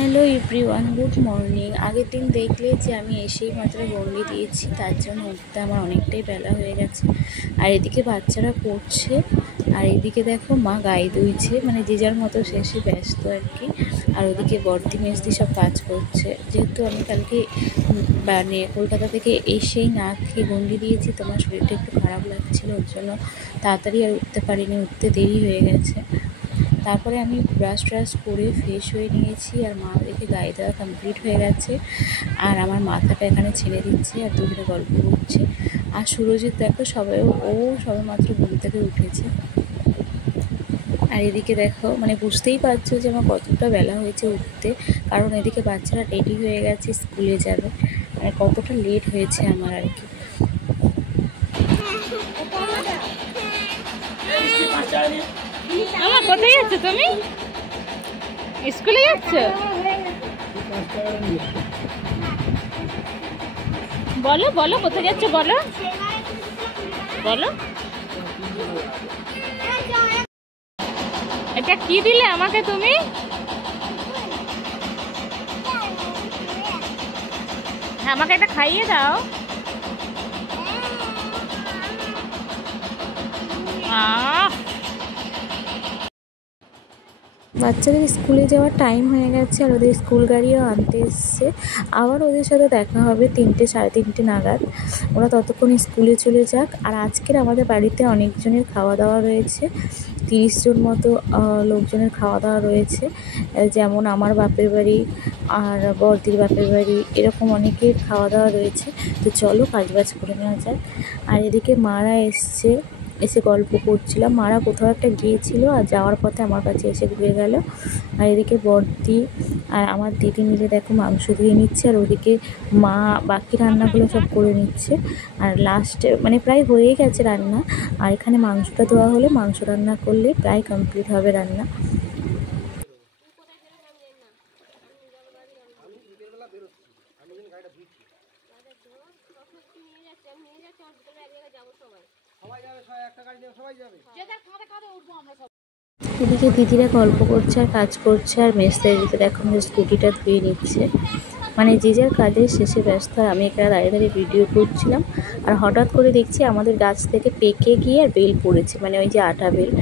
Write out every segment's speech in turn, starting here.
Hello everyone, good morning. আগের দিন দেখলে যে আমি এসেই মাত্র গন্ডি দিয়েছি, তার জন্য উঠতে আমার অনেকটাই বেলা হয়ে গেছে। আর এদিকে বাচ্চারা পড়ছে, আর এদিকে দেখো মা গায়ে দুইছে, মানে যে যার মতো শেষে ব্যস্ত আর কি। আর ওদিকে বর্দি মেজদি সব কাজ করছে। যেহেতু আমি কালকে মানে কলকাতা থেকে এসেই না খেয়ে গন্ডি দিয়েছি, তোমার শরীরটা একটু খারাপ লাগছিলো, ওর জন্য তাড়াতাড়ি আর উঠতে পারিনি, উঠতে দেরি হয়ে গেছে। তারপরে আমি ব্রাশ ট্রাশ করে ফ্রেশ হয়ে নিয়েছি, আর মা দেখে গায়ে দেওয়া কমপ্লিট হয়ে গেছে। আর আমার মাথাটা এখানে ছেড়ে দিচ্ছে, আর দুজনে গল্প করছে। আর সুরজিৎ দেখো ও সবে মাত্র ঘুম থেকে উঠেছে। আর এদিকে দেখো, মানে বুঝতেই পারছো যে আমার কতটা বেলা হয়েছে উঠতে, কারণ এদিকে বাচ্চারা রেডি হয়ে গেছে, স্কুলে যাবে। মানে কতটা লেট হয়েছে আমার আর কি। আমার কোথায় যাচ্ছ তুমি? স্কুলে যাচ্ছ? বলো বলো কোথায় যাচ্ছ, বলো বলো। এটা কি দিলে আমাকে তুমি? হ্যাঁ, আমাকে এটা খাইয়ে দাও। বাচ্চাদের স্কুলে যাওয়ার টাইম হয়ে গেছে, আর ওদের স্কুল গাড়িও আনতে এসছে। আবার ওদের সাথে দেখা হবে 3টে সাড়ে 3টে নাগাদ। ওরা ততক্ষণ স্কুলে চলে যাক। আর আজকের আমাদের বাড়িতে অনেকজনের খাওয়া দাওয়া রয়েছে, 30 জন মতো লোকজনের খাওয়া দাওয়া রয়েছে। যেমন আমার বাপের বাড়ি আর বর্দির বাপের বাড়ি, এরকম অনেকের খাওয়া দাওয়া রয়েছে। তো চলো কাজবাজ করে নেওয়া যায়। আর এদিকে মারা এসে গল্প করছিলাম। মারা কোথাও একটা গিয়েছিল, আর যাওয়ার পথে আমার কাছে এসে ঘুরে গেল। আর এদিকে বর্দি আর আমার দিদি মিলে দেখো মাংস ধুয়ে নিচ্ছে, আর ওদিকে মা বাকি রান্নাগুলো সব করে নিচ্ছে। আর লাস্টে মানে প্রায় হয়ে গেছে রান্না, আর এখানে মাংসটা ধোয়া হলে মাংস রান্না করলে প্রায় কমপ্লিট হবে রান্না। এদিকে দিদিরা গল্প করছে আর কাজ করছে, আর মেসদের এদিকে দেখো স্কুটিটা ধুয়ে নিচ্ছে। মানে যে যার কাজের শেষে ব্যস্ত। আর আমি এখানে দাঁড়িয়ে দাঁড়িয়ে ভিডিও করছিলাম, আর হঠাৎ করে দেখছি আমাদের গাছ থেকে পেকে গিয়ে আর বেল পড়েছে, মানে ওই যে আটা বেল,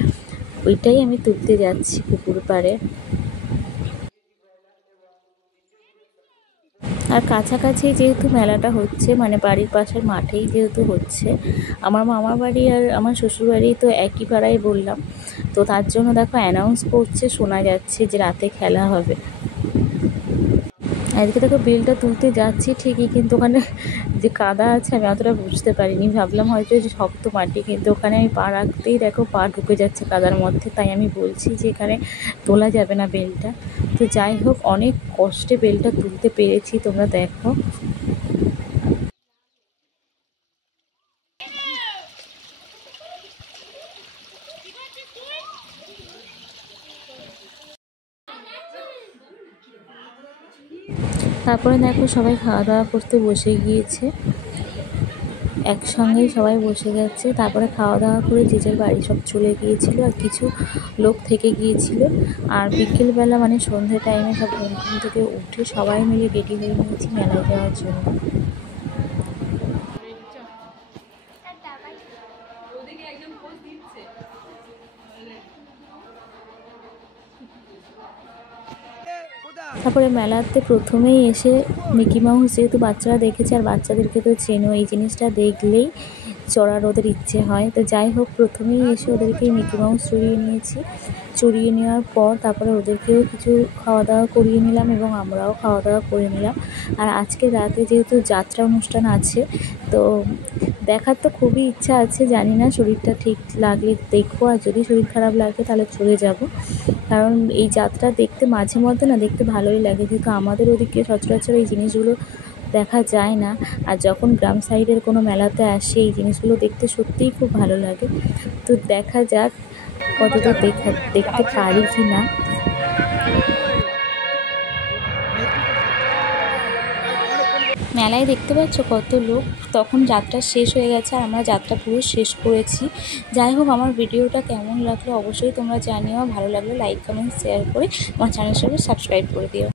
ওইটাই আমি তুলতে যাচ্ছি পুকুর পাড়ে। আর কাছাকাছি যেহেতু মেলাটা হচ্ছে, মানে বাড়ির পাশের মাঠেই যেহেতু হচ্ছে, আমার মামার বাড়ি আর আমার শ্বশুরবাড়ি তো একই পাড়ায় বললাম, তো তার জন্য দেখো অ্যানাউন্স করছে, শোনা যাচ্ছে যে রাতে খেলা হবে। আজকে দেখো বেলটা তুলতে যাচ্ছি ঠিকই, কিন্তু ওখানে যে কাদা আছে আমি অতটা বুঝতে পারিনি, ভাবলাম হয়তো যে শক্ত মাটি, কিন্তু ওখানে আমি পা রাখতেই দেখো পা ঢুকে যাচ্ছে কাদার মধ্যে। তাই আমি বলছি যে এখানে তোলা যাবে না বেলটা। তো যাই হোক, অনেক কষ্টে বেলটা তুলতে পেরেছি, তোমরা দেখো। তারপরে দেখো সবাই খাওয়া দাওয়া করতে বসে গিয়েছে, একসঙ্গেই সবাই বসে যাচ্ছে। তারপরে খাওয়া দাওয়া করে যে যার বাড়ি সব চলে গিয়েছিল, আর কিছু লোক থেকে গিয়েছিল। আর বিকেলবেলা মানে সন্ধ্যে টাইমে সব ঘুম থেকে উঠে সবাই মিলে রেডি হয়ে নিয়েছি মেলায় যাওয়ার জন্য। তারপরে মেলাতে প্রথমেই এসে মিকি মাউস যেহেতু বাচ্চারা দেখেছে, আর বাচ্চাদেরকে তো চেনো, এই জিনিসটা দেখলেই চড়ার ওদের ইচ্ছে হয়। তো যাই হোক, প্রথমেই এসে ওদেরকে মিকি মাউস চড়িয়ে নেওয়ার পর তারপরে ওদেরকেও কিছু খাওয়া দাওয়া করিয়ে নিলাম, এবং আমরাও খাওয়া দাওয়া করে নিলাম। আর আজকে রাতে যেহেতু যাত্রা অনুষ্ঠান আছে, তো দেখার তো খুবই ইচ্ছা আছে, জানি না শরীরটা ঠিক লাগলে দেখবো, আর যদি শরীর খারাপ লাগে তাহলে চলে যাব। কারণ এই যাত্রা দেখতে মাঝে মধ্যে না দেখতে ভালোই লাগে, যেহেতু আমাদের ওদিকে সচরাচর এই জিনিসগুলো দেখা যায় না। আর যখন গ্রাম সাইডের কোনো মেলাতে আসে, এই জিনিসগুলো দেখতে সত্যিই খুব ভালো লাগে। তো দেখা যাক কতদূর দেখতে পারি কি না। মেলায় দেখতে পাচ্ছ কত লোক। তখন যাত্রা শেষ হয়ে গেছে, আর আমরা যাত্রা পুরো শেষ করেছি। যাই হোক, আমার ভিডিওটা কেমন লাগলো অবশ্যই তোমরা জানিও। ভালো লাগলে লাইক কমেন্ট শেয়ার করে আমার চ্যানেলের সাথে সাবস্ক্রাইব করে দিও।